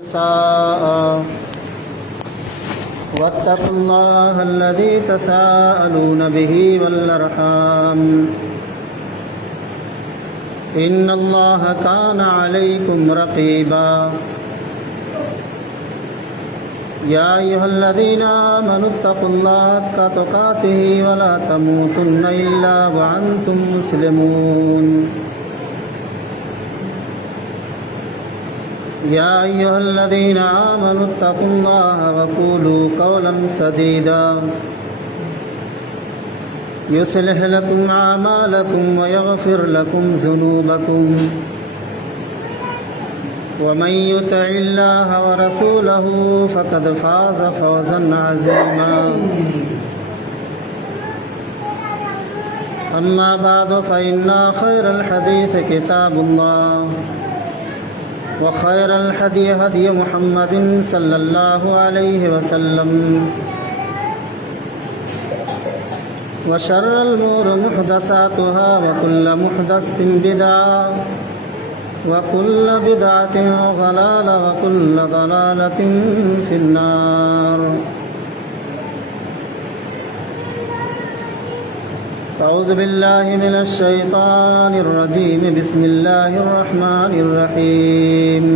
نساء واتقوا الله الذي تساءلون به والأرحام إن الله كان عليكم رقيبا يا أيها الذين آمنوا اتقوا الله حق تقاته ولا تموتن إلا وأنتم مسلمون يا أيها الذين آمنوا اتقوا الله وقولوا قولا سديدا يصلح لكم أعمالكم ويغفر لكم ذنوبكم ومن يطع الله ورسوله فقد فاز فوزا عظيما أما بعد فإن خير الحديث كتاب الله وخير الهدي هدي محمد صلى الله عليه وسلم وشر الأمور محدثاتها وكل محدثة بدعة وكل بدعة ضلالة وكل ضلالة في النار. أعوذ بالله من الشيطان الرجيم بسم الله الرحمن الرحيم.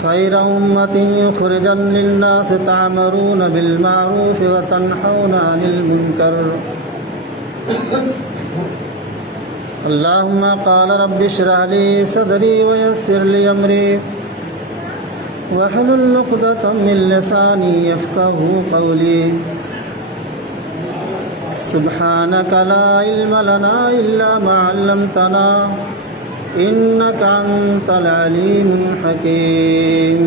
خير أمة يخرجا للناس تعمرون بالمعروف وتنحون عن المنكر. اللهم قال رب اشرح لي صدري ويسر لي أمري واحلل عقدة من لساني يفقهوا قولي. سبحانك لا علم لنا إلا ما علمتنا إنك أنت العليم الحكيم.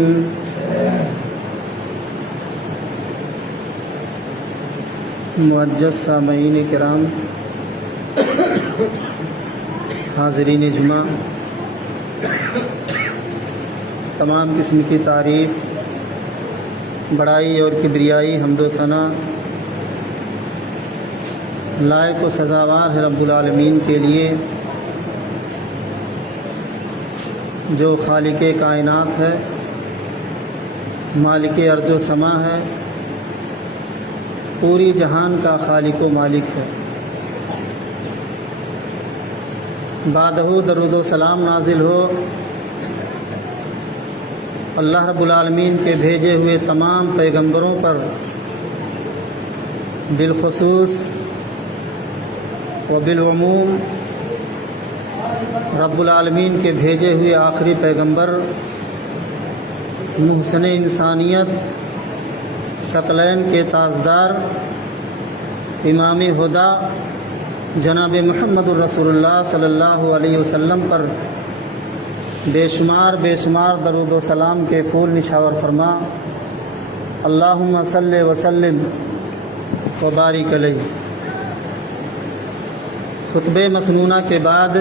معزز سامعین کرام، حاضرین اجماع، تمام قسم کی تعریف، بڑائی اور کبریائی، حمد و ثنا لائق و سزاوار ہے رب العالمین کے لیے، جو خالق کائنات ہے، مالک ارض و سما ہے، پوری جہان کا خالق و مالک ہے۔ بعدہ درود و سلام نازل ہو اللہ رب العالمین کے بھیجے ہوئے تمام پیغمبروں پر، بالخصوص و بالعموم رب العالمین کے بھیجے ہوئے آخری پیغمبر، محسن انسانیت، ثقلین کے تاجدار، امام ہدیٰ جناب محمد الرسول اللہ صلی اللہ علیہ وسلم پر بے شمار درود و سلام کے پھول نشاور فرما۔ اللہم صلی وسلم وبارک علیہ۔ خطبہ مسنونہ کے بعد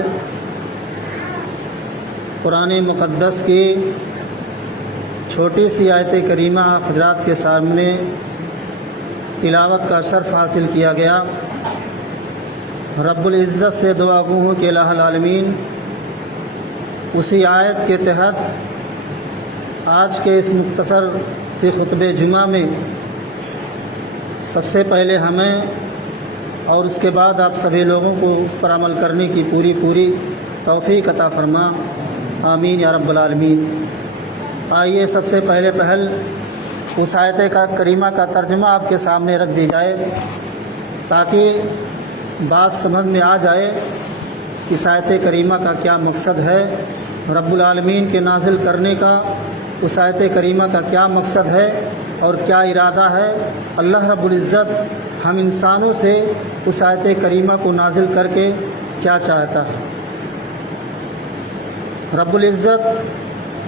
قرآن مقدس کی چھوٹی سی آیت کریمہ آپ حضرات کے سامنے تلاوت کا شرف حاصل کیا گیا۔ رب العزت سے دعا گو ہوں کہ الہ العالمین اسی آیت کے تحت آج کے اس مختصر سی خطبہ جمعہ میں سب سے پہلے ہمیں اور اس کے بعد آپ سبھی لوگوں کو اس پر عمل کرنے کی پوری توفیق عطا فرما، آمین یا رب العالمین۔ آئیے سب سے پہل اس آیت کریمہ کا ترجمہ آپ کے سامنے رکھ دی جائے تاکہ بات سمجھ میں آ جائے اس آیت کریمہ کا کیا مقصد ہے، رب العالمین کے نازل کرنے کا اس آیت کریمہ کا کیا مقصد ہے اور کیا ارادہ ہے۔ اللہ رب العزت ہم انسانوں سے اس آیت کریمہ کو نازل کر کے کیا چاہتا ہے۔ رب العزت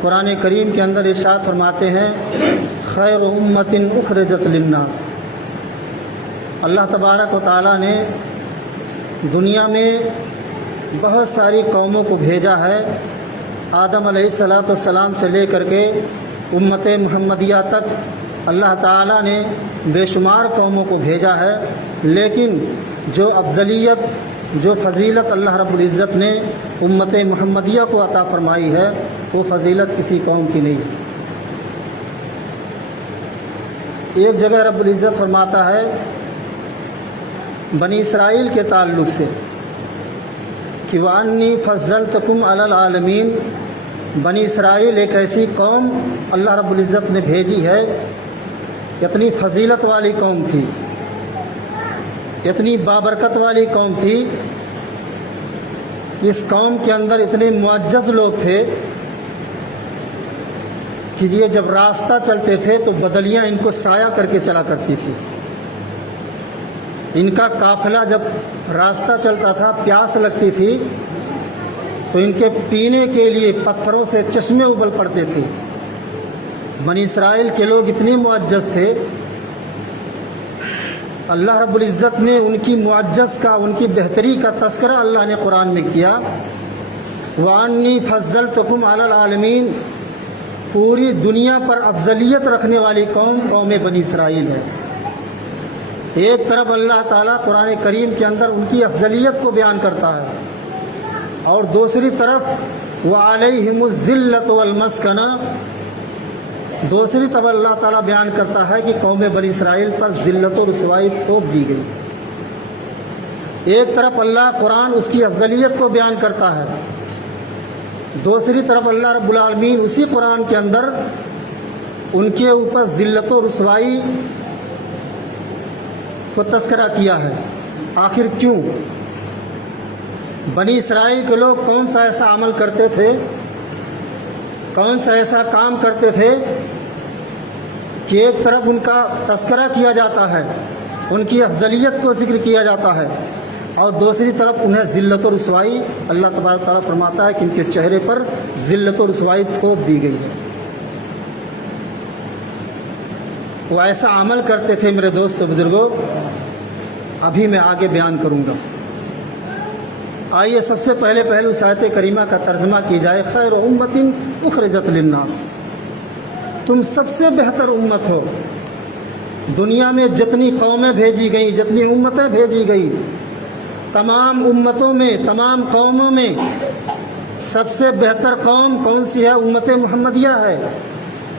قرآن کریم کے اندر ارشاد فرماتے ہیں خیر امت اخرجت للناس۔ اللہ تبارک و تعالیٰ نے دنیا میں بہت ساری قوموں کو بھیجا ہے، آدم علیہ السلام سے لے کر کے امت محمدیہ تک اللہ تعالیٰ نے بے شمار قوموں کو بھیجا ہے، لیکن جو افضلیت جو فضیلت اللہ رب العزت نے امت محمدیہ کو عطا فرمائی ہے وہ فضیلت کسی قوم کی نہیں ہے۔ ایک جگہ رب العزت فرماتا ہے بنی اسرائیل کے تعلق سے کہ وَأَنِّي فَضَّلْتُكُمْ عَلَى الْعَالَمِينَ، بنی اسرائیل ایک ایسی قوم اللہ رب العزت نے بھیجی ہے، اتنی فضیلت والی قوم تھی، اتنی بابرکت والی قوم تھی، اس قوم کے اندر اتنے معزز لوگ تھے کہ یہ جب راستہ چلتے تھے تو بدلیاں ان کو سایہ کر کے چلا کرتی تھی۔ ان کا قافلہ جب راستہ چلتا تھا، پیاس لگتی تھی تو ان کے پینے کے لیے پتھروں سے چشمے ابل پڑتے تھے۔ بنی اسرائیل کے لوگ اتنے معزز تھے، اللہ رب العزت نے ان کی معزز کا، ان کی بہتری کا تذکرہ اللہ نے قرآن میں کیا، وَأَنِّي فَضَّلْتُكُمْ عَلَى الْعَالَمِينَ، پوری دنیا پر افضلیت رکھنے والی قوم بنی اسرائیل ہے۔ ایک طرف اللہ تعالیٰ قرآن کریم کے اندر ان کی افضلیت کو بیان کرتا ہے، اور دوسری طرف وَعَلَيْهِمُ الذِّلَّةُ وَالْمَسْكَنَةُ، دوسری طرف اللہ تعالیٰ بیان کرتا ہے کہ قوم بنی اسرائیل پر ذلت و رسوائی تھوپ دی گئی۔ ایک طرف اللہ قرآن اس کی افضلیت کو بیان کرتا ہے، دوسری طرف اللہ رب العالمین اسی قرآن کے اندر ان کے اوپر ذلت و رسوائی کو تذکرہ کیا ہے۔ آخر کیوں؟ بنی اسرائیل کے لوگ کون سا ایسا عمل کرتے تھے، کون سا ایسا کام کرتے تھے کہ ایک طرف ان کا تذکرہ کیا جاتا ہے، ان کی افضلیت کو ذکر کیا جاتا ہے، اور دوسری طرف انہیں ذلت و رسوائی، اللہ تبارک تعالیٰ فرماتا ہے کہ ان کے چہرے پر ذلت و رسوائی تھوپ دی گئی ہے۔ وہ ایسا عمل کرتے تھے میرے دوستو بزرگوں، ابھی میں آگے بیان کروں گا۔ آئیے سب سے پہلے اس آیت کریمہ کا ترجمہ کی جائے، خیر امت اخرجت للناس، تم سب سے بہتر امت ہو۔ دنیا میں جتنی قومیں بھیجی گئیں، جتنی امتیں بھیجی گئی، تمام امتوں میں، تمام قوموں میں سب سے بہتر قوم کون سی ہے؟ امت محمدیہ ہے۔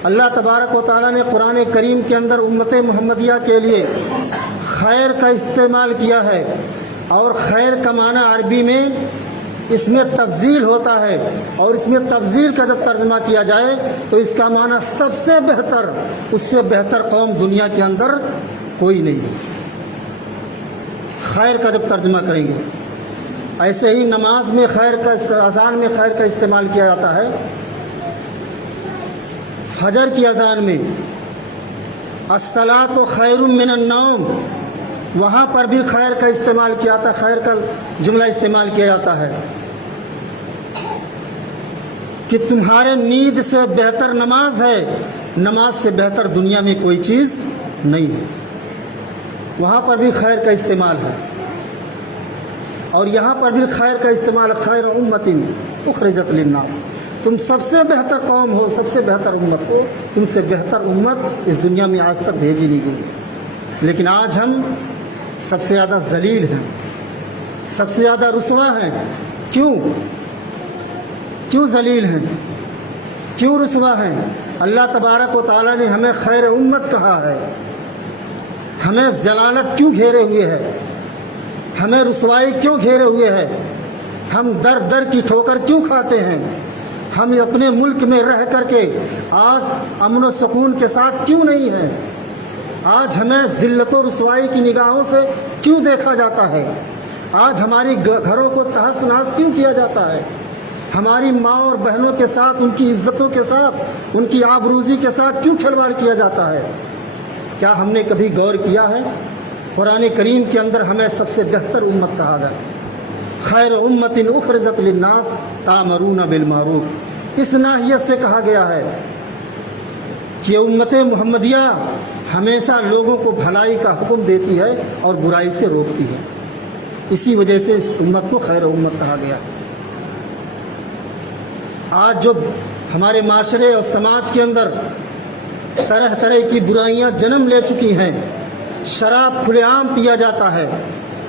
اللہ تبارک و تعالیٰ نے قرآن کریم کے اندر امت محمدیہ کے لیے خیر کا استعمال کیا ہے، اور خیر کا معنی عربی میں اس میں تفضیل ہوتا ہے، اور اس میں تفضیل کا جب ترجمہ کیا جائے تو اس کا معنی سب سے بہتر، اس سے بہتر قوم دنیا کے اندر کوئی نہیں۔ خیر کا جب ترجمہ کریں گے، ایسے ہی نماز میں خیر کا، اذان میں خیر کا استعمال کیا جاتا ہے، فجر کی اذان میں الصلاۃ خیر من النوم، وہاں پر بھی خیر کا استعمال کیا جاتا ہے، خیر کا جملہ استعمال کیا جاتا ہے کہ تمہارے نیند سے بہتر نماز ہے، نماز سے بہتر دنیا میں کوئی چیز نہیں ہے۔ وہاں پر بھی خیر کا استعمال ہے، اور یہاں پر بھی خیر کا استعمال، خیر امت اخرجت للناس، تم سب سے بہتر قوم ہو، سب سے بہتر امت ہو، تم سے بہتر امت اس دنیا میں آج تک بھیجی نہیں گئی۔ لیکن آج ہم سب سے زیادہ ذلیل ہیں، سب سے زیادہ رسوا ہیں۔ کیوں ذلیل ہیں، کیوں رسوا ہیں؟ اللہ تبارک و تعالیٰ نے ہمیں خیر امت کہا ہے، ہمیں ضلالت کیوں گھیرے ہوئے ہے، ہمیں رسوائی کیوں گھیرے ہوئے ہے، ہم در در کی ٹھوکر کیوں کھاتے ہیں، ہم اپنے ملک میں رہ کر کے آج امن و سکون کے ساتھ کیوں نہیں ہیں، آج ہمیں ذلت و رسوائی کی نگاہوں سے کیوں دیکھا جاتا ہے، آج ہماری گھروں کو تہس نہس کیوں کیا جاتا ہے، ہماری ماں اور بہنوں کے ساتھ، ان کی عزتوں کے ساتھ، ان کی آبروزی کے ساتھ کیوں کھلواڑ کیا جاتا ہے؟ کیا ہم نے کبھی غور کیا ہے؟ قرآن کریم کے اندر ہمیں سب سے بہتر امت کہا گیا، خیر امت اخرجت للناس تامرون بالمعروف، اس ناحیت سے کہا گیا ہے کہ امت محمدیہ ہمیشہ لوگوں کو بھلائی کا حکم دیتی ہے اور برائی سے روکتی ہے، اسی وجہ سے اس امت کو خیر امت کہا گیا۔ آج جو ہمارے معاشرے اور سماج کے اندر طرح طرح کی برائیاں جنم لے چکی ہیں، شراب کھلے عام پیا جاتا ہے،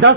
10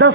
10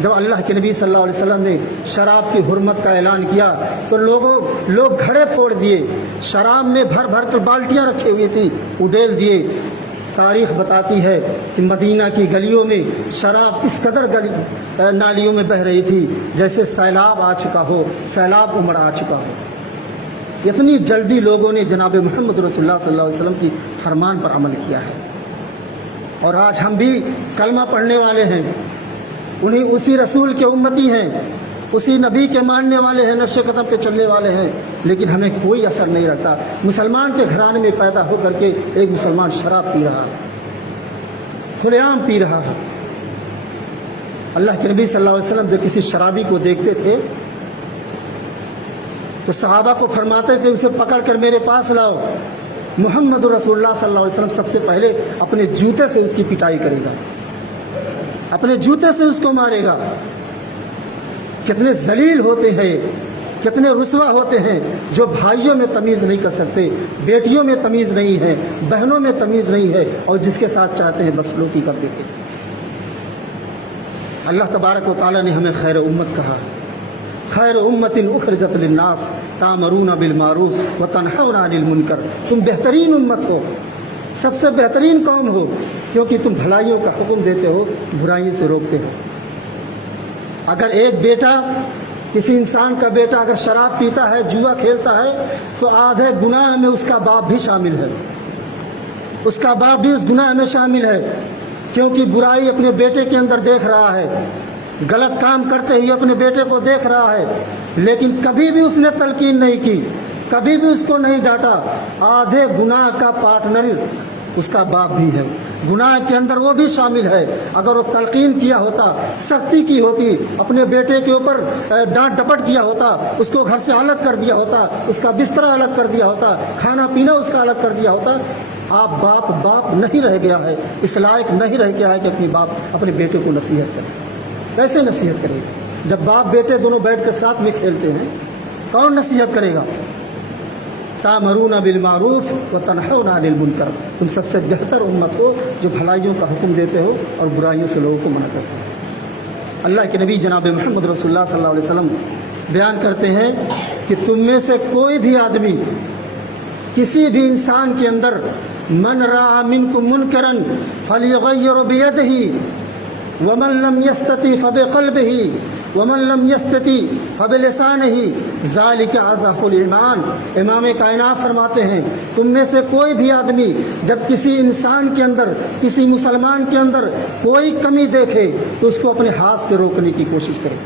جب اللہ کے نبی صلی اللہ علیہ وسلم نے شراب کی حرمت کا اعلان کیا تو لوگ گھڑے پھوڑ دیے، شراب میں بھر بھر کر بالٹیاں رکھی ہوئی تھی، اڈیل دیے۔ تاریخ بتاتی ہے کہ مدینہ کی گلیوں میں شراب اس قدر نالیوں میں بہہ رہی تھی جیسے سیلاب آ چکا ہو، سیلاب امڑ آ چکا ہو۔ اتنی جلدی لوگوں نے جناب محمد رسول اللہ صلی اللہ علیہ وسلم کی فرمان پر عمل کیا ہے، اور آج ہم بھی کلمہ پڑھنے والے ہیں، اسی رسول کے امتی ہیں، اسی نبی کے ماننے والے ہیں، نقش قدم پہ چلنے والے ہیں، لیکن ہمیں کوئی اثر نہیں رکھتا۔ مسلمان کے گھرانے میں پیدا ہو کر کے ایک مسلمان شراب پی رہا ہے، کھلے عام پی رہا ہے۔ اللہ کے نبی صلی اللہ علیہ وسلم جو کسی شرابی کو دیکھتے تھے تو صحابہ کو فرماتے تھے اسے پکڑ کر میرے پاس لاؤ۔ محمد رسول اللہ صلی اللہ علیہ وسلم سب سے پہلے اپنے جوتے سے اس کی پٹائی کرے گا، اپنے جوتے سے اس کو مارے گا۔ کتنے ذلیل ہوتے ہیں، کتنے رسوا ہوتے ہیں جو بھائیوں میں تمیز نہیں کر سکتے، بیٹیوں میں تمیز نہیں ہے، بہنوں میں تمیز نہیں ہے، اور جس کے ساتھ چاہتے ہیں بس لوٹی کر دیتے ہیں۔ اللہ تبارک و تعالیٰ نے ہمیں خیر امت کہا، خیر امت اخرجت للناس تامرون بالمعروف وتنہون عن المنکر۔ تم بہترین امت ہو، سب سے بہترین قوم ہو، کیونکہ تم بھلائیوں کا حکم دیتے ہو، برائیوں سے روکتے ہو۔ اگر ایک بیٹا، کسی انسان کا بیٹا اگر شراب پیتا ہے، جوا کھیلتا ہے، تو آدھے گناہ میں اس کا باپ بھی شامل ہے، اس کا باپ بھی اس گناہ میں شامل ہے، کیونکہ برائی اپنے بیٹے کے اندر دیکھ رہا ہے، غلط کام کرتے ہوئے اپنے بیٹے کو دیکھ رہا ہے، لیکن کبھی بھی اس نے تلقین نہیں کی، کبھی بھی اس کو نہیں ڈانٹا۔ آدھے گناہ کا پارٹنر اس کا باپ بھی ہے، گناہ کے اندر وہ بھی شامل ہے۔ اگر وہ تلقین کیا ہوتا، سختی کی ہوتی، اپنے بیٹے کے اوپر ڈانٹ ڈپٹ کیا ہوتا، اس کو گھر سے الگ کر دیا ہوتا، اس کا بستر الگ کر دیا ہوتا، کھانا پینا اس کا الگ کر دیا ہوتا، آپ باپ نہیں رہ گیا ہے، اس لائق نہیں رہ گیا ہے کہ اپنے بیٹے کو نصیحت کرے۔ کیسے نصیحت کرے جب باپ بیٹے دونوں بیٹھ کر ساتھ میں کھیلتے ہیں؟ کون نصیحت کرے گا؟ تامرون بالمعروف وتنہون عن المنکر۔ تم سب سے بہتر امت ہو جو بھلائیوں کا حکم دیتے ہو اور برائیوں سے لوگوں کو منع کرتے ہو۔ اللہ کے نبی جناب محمد رسول اللہ صلی اللہ علیہ وسلم بیان کرتے ہیں کہ تم میں سے کوئی بھی آدمی، کسی بھی انسان کے اندر من رأى منکم منکرا فلیغیر بیدہ ومن لم یستطع فبقلبہ ومن لم یستطع فبلسانہ ذالک اضعف الایمان۔ امام کائنات فرماتے ہیں تم میں سے کوئی بھی آدمی جب کسی انسان کے اندر، کسی مسلمان کے اندر کوئی کمی دیکھے تو اس کو اپنے ہاتھ سے روکنے کی کوشش کرے،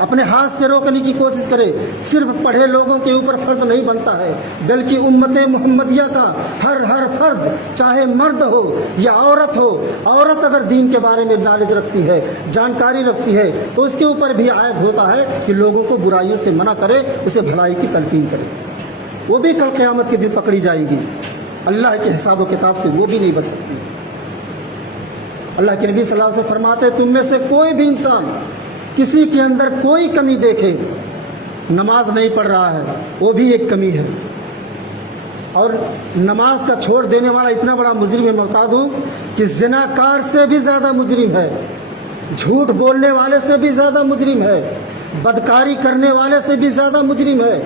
اپنے ہاتھ سے روکنے کی کوشش کرے۔ صرف پڑھے لوگوں کے اوپر فرض نہیں بنتا ہے، بلکہ امت محمدیہ کا ہر فرد، چاہے مرد ہو یا عورت ہو، عورت اگر دین کے بارے میں نالج رکھتی ہے، جانکاری رکھتی ہے، تو اس کے اوپر بھی عائد ہوتا ہے کہ لوگوں کو برائیوں سے منع کرے، اسے بھلائی کی تلقین کرے۔ وہ بھی کل قیامت کے دن پکڑی جائے گی، اللہ کے حساب و کتاب سے وہ بھی نہیں بچ سکتی۔ اللہ کے نبی صلی اللہ علیہ وسلم فرماتے ہیں تم میں سے کوئی بھی انسان کسی کے اندر کوئی کمی دیکھے، نماز نہیں پڑھ رہا ہے، وہ بھی ایک کمی ہے، اور نماز کا چھوڑ دینے والا اتنا بڑا مجرم ہے، معتاد ہوں کہ زناکار سے بھی زیادہ مجرم ہے، جھوٹ بولنے والے سے بھی زیادہ مجرم ہے، بدکاری کرنے والے سے بھی زیادہ مجرم ہے،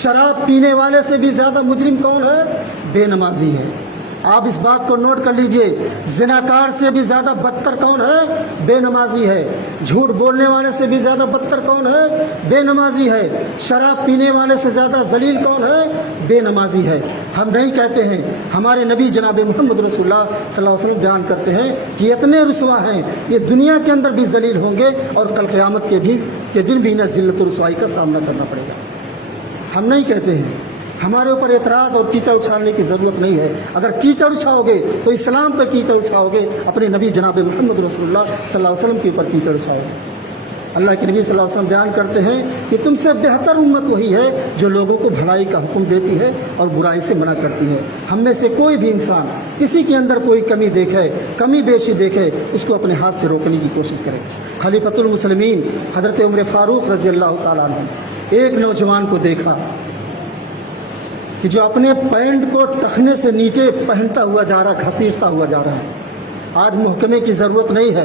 شراب پینے والے سے بھی زیادہ مجرم کون ہے؟ بے نمازی ہے۔ آپ اس بات کو نوٹ کر لیجئے، زناکار سے بھی زیادہ بدتر کون ہے؟ بے نمازی ہے۔ جھوٹ بولنے والے سے بھی زیادہ بدتر کون ہے؟ بے نمازی ہے۔ شراب پینے والے سے زیادہ ذلیل کون ہے؟ بے نمازی ہے۔ ہم نہیں کہتے ہیں، ہمارے نبی جناب محمد رسول اللہ صلی اللہ علیہ وسلم بیان کرتے ہیں کہ یہ اتنے رسوا ہیں، یہ دنیا کے اندر بھی ذلیل ہوں گے اور کل قیامت کے دن بھی انہیں ذلت و رسوائی کا سامنا کرنا پڑے گا۔ ہم نہیں کہتے ہیں، ہمارے اوپر اعتراض اور کیچڑ اچھالنے کی ضرورت نہیں ہے۔ اگر کیچڑ اچھاؤ گے تو اسلام پہ کیچڑ اچھاؤ گے، اپنے نبی جناب محمد رسول اللہ صلی اللہ علیہ وسلم کے اوپر کیچڑ اچھاؤ گے۔ اللہ کے نبی صلی اللہ علیہ وسلم بیان کرتے ہیں کہ تم سے بہتر امت وہی ہے جو لوگوں کو بھلائی کا حکم دیتی ہے اور برائی سے منع کرتی ہے۔ ہم میں سے کوئی بھی انسان کسی کے اندر کوئی کمی دیکھے، کمی بیشی دیکھے، اس کو اپنے ہاتھ سے روکنے کی کوشش کرے۔ خلیفۃ المسلمین حضرت عمر فاروق رضی اللہ تعالیٰ عنہ ایک نوجوان کو دیکھا کہ جو اپنے پینٹ کو ٹخنے سے نیچے پہنتا ہوا جا رہا، گھسیٹتا ہوا جا رہا ہے۔ آج محکمے کی ضرورت نہیں ہے،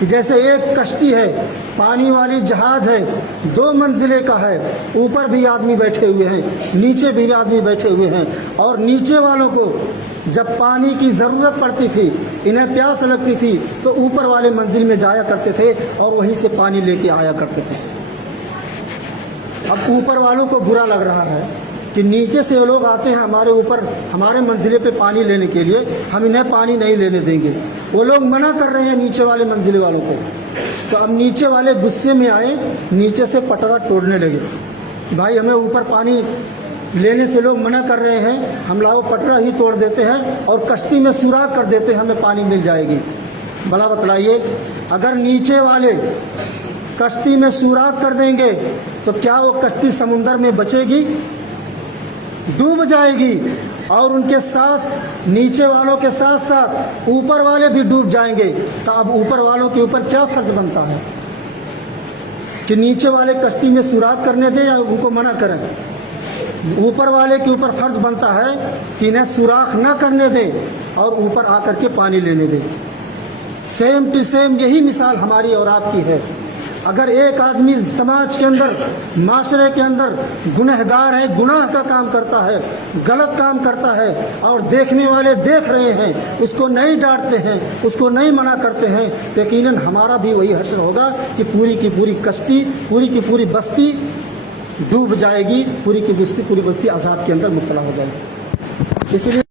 کہ جیسے ایک کشتی ہے، پانی والی جہاز ہے، 2 منزلے کا ہے، اوپر بھی آدمی بیٹھے ہوئے ہیں، نیچے بھی آدمی بیٹھے ہوئے ہیں، اور نیچے والوں کو جب پانی کی ضرورت پڑتی تھی، انہیں پیاس لگتی تھی، تو اوپر والے منزل میں جایا کرتے تھے اور وہیں سے پانی لے کے آیا کرتے تھے۔ اب اوپر والوں کو برا لگ رہا ہے کہ نیچے سے لوگ آتے ہیں ہمارے اوپر، ہمارے منزلے پہ پانی لینے کے لیے، ہم انہیں پانی نہیں لینے دیں گے۔ وہ لوگ منع کر رہے ہیں نیچے والے منزلے والوں کو، تو اب نیچے والے غصے میں آئے، نیچے سے پٹرا توڑنے لگے۔ بھائی ہمیں اوپر پانی لینے سے لوگ منع کر رہے ہیں، ہم لاؤ پٹرا ہی توڑ دیتے ہیں اور کشتی میں سوراخ کر دیتے ہیں، ہمیں پانی مل جائے گی۔ بھلا بتلائیے، اگر نیچے والے کشتی میں سوراخ کر دیں گے تو کیا وہ کشتی سمندر میں بچے گی؟ ڈوب جائے گی، اور ان کے ساتھ نیچے والوں کے ساتھ ساتھ اوپر والے بھی ڈوب جائیں گے۔ تو اب اوپر والوں کے اوپر کیا فرض بنتا ہے کہ نیچے والے کشتی میں سوراخ کرنے دیں یا ان کو منع کریں؟ اوپر والے کے اوپر فرض بنتا ہے کہ انہیں سوراخ نہ کرنے دیں اور اوپر آ کر کے پانی لینے دیں۔ سیم ٹو سیم یہی مثال ہماری اور آپ کی ہے۔ اگر ایک آدمی سماج کے اندر، معاشرے کے اندر گنہگار ہے، گناہ کا کام کرتا ہے، غلط کام کرتا ہے، اور دیکھنے والے دیکھ رہے ہیں، اس کو نہیں ڈانٹتے ہیں، اس کو نہیں منع کرتے ہیں، تو یقیناً ہمارا بھی وہی حشر ہوگا کہ پوری کی پوری کشتی، پوری کی پوری بستی ڈوب جائے گی، پوری کی پوری بستی عذاب کے اندر مبتلا ہو جائے گی۔ اسی لیے